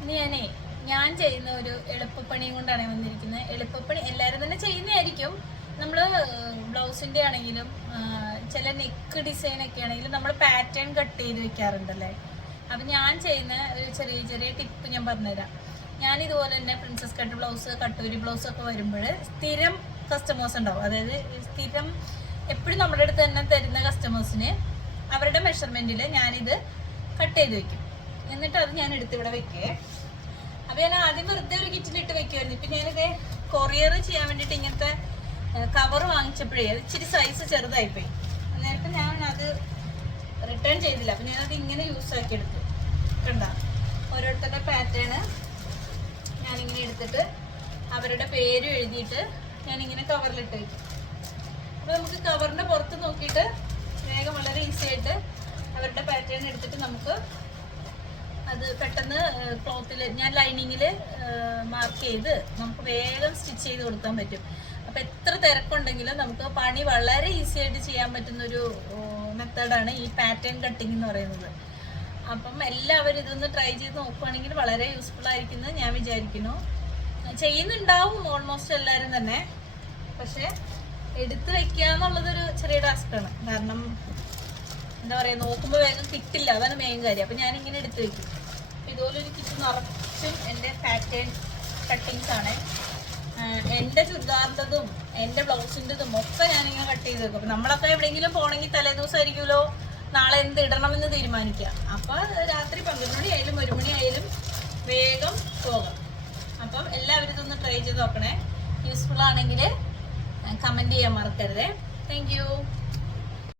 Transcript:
ഇനി ഞാൻ ചെയ്യുന്ന ഒരു എളുപ്പപ്പണിയും കൊണ്ടാണ് വന്നിരിക്കുന്നത്. എളുപ്പപ്പണി എല്ലാവരും തന്നെ ചെയ്യുന്നതായിരിക്കും. നമ്മൾ ബ്ലൗസിൻ്റെ ആണെങ്കിലും ചില നെക്ക് ഡിസൈനൊക്കെ ആണെങ്കിലും നമ്മൾ പാറ്റേൺ കട്ട് ചെയ്ത് വെക്കാറുണ്ടല്ലേ. അപ്പം ഞാൻ ചെയ്യുന്ന ഒരു ചെറിയ ചെറിയ ടിപ്പ് ഞാൻ പറഞ്ഞുതരാം. ഞാനിതുപോലെ തന്നെ പ്രിൻസസ് കട്ട് ബ്ലൗസ്, കട്ടൂരി ബ്ലൗസൊക്കെ വരുമ്പോൾ സ്ഥിരം കസ്റ്റമേഴ്സ് ഉണ്ടാവും. അതായത് സ്ഥിരം എപ്പോഴും നമ്മുടെ അടുത്ത് തന്നെ തരുന്ന കസ്റ്റമേഴ്സിന് അവരുടെ മെഷർമെൻറ്റിൽ ഞാനിത് കട്ട് ചെയ്ത് വെക്കും. എന്നിട്ട് അത് ഞാൻ എടുത്തിവിടെ വെക്കേ. അപ്പോൾ ഞാൻ ആദ്യം വെറുതെ ഒരു കിറ്റിലിട്ട് വെക്കുമായിരുന്നു. ഇപ്പം ഞാനിത് കൊറിയർ ചെയ്യാൻ വേണ്ടിയിട്ട് ഇങ്ങനത്തെ കവർ വാങ്ങിച്ചപ്പോഴേ അത് ഇച്ചിരി സൈസ് ചെറുതായിപ്പോയി. നേരത്തെ ഞാൻ അത് റിട്ടേൺ ചെയ്തില്ല. അപ്പം ഞാനത് ഇങ്ങനെ യൂസ് ആക്കി എടുത്തു. കണ്ട ഓരോരുത്തരുടെ പാറ്റേൺ ഞാനിങ്ങനെ എടുത്തിട്ട് അവരുടെ പേര് എഴുതിയിട്ട് ഞാനിങ്ങനെ കവറിലിട്ട് വയ്ക്കും. അപ്പോൾ നമുക്ക് കവറിൻ്റെ പുറത്ത് നോക്കിയിട്ട് വേഗം വളരെ ഈസി ആയിട്ട് അവരുടെ പാറ്റേൺ എടുത്തിട്ട് നമുക്ക് അത് പെട്ടെന്ന് ക്ലോത്തിൽ ഞാൻ ലൈനിങ്ങിൽ മാർക്ക് ചെയ്ത് നമുക്ക് വേഗം സ്റ്റിച്ച് ചെയ്ത് കൊടുക്കാൻ പറ്റും. അപ്പോൾ എത്ര തിരക്കുണ്ടെങ്കിലും നമുക്ക് പണി വളരെ ഈസി ആയിട്ട് ചെയ്യാൻ പറ്റുന്നൊരു മെത്തേഡാണ് ഈ പാറ്റേൺ കട്ടിങ് എന്ന് പറയുന്നത്. അപ്പം എല്ലാവരും ഇതൊന്ന് ട്രൈ ചെയ്ത് നോക്കുകയാണെങ്കിൽ വളരെ യൂസ്ഫുൾ ആയിരിക്കുമെന്ന് ഞാൻ വിചാരിക്കുന്നു. ചെയ്യുന്നുണ്ടാവും ഓൾമോസ്റ്റ് എല്ലാവരും തന്നെ. പക്ഷേ എടുത്ത് വയ്ക്കുക എന്നുള്ളതൊരു ചെറിയ ടാസ്ക്കാണ്. കാരണം എന്താ പറയുക, നോക്കുമ്പോൾ വേഗം കിട്ടില്ല, അതാണ് മെയിൻ കാര്യം. അപ്പം ഞാനിങ്ങനെ എടുത്ത് വയ്ക്കും. ഇതുപോലെ ഒരു കിറ്റ് നിറച്ചും എൻ്റെ പാറ്റേൺ കട്ടിങ്സ് ആണ്. എൻ്റെ ചുരിദാറിൻ്റെതും എൻ്റെ ബ്ലൗസിൻ്റെതും ഒക്കെ ഞാനിങ്ങനെ കട്ട് ചെയ്ത് വെക്കും. അപ്പം നമ്മളൊക്കെ എവിടെയെങ്കിലും പോകണമെങ്കിൽ തലേദിവസമായിരിക്കുമല്ലോ നാളെ എന്ത് ഇടണമെന്ന് തീരുമാനിക്കുക. അപ്പോൾ രാത്രി 12 മണി ആയാലും 1 മണി ആയാലും വേഗം പോകാം. അപ്പം എല്ലാവരും ഇതൊന്ന് ട്രൈ ചെയ്ത് നോക്കണേ. യൂസ്ഫുൾ ആണെങ്കിൽ കമൻറ്റ് ചെയ്യാൻ മറക്കരുതേ. Thank you.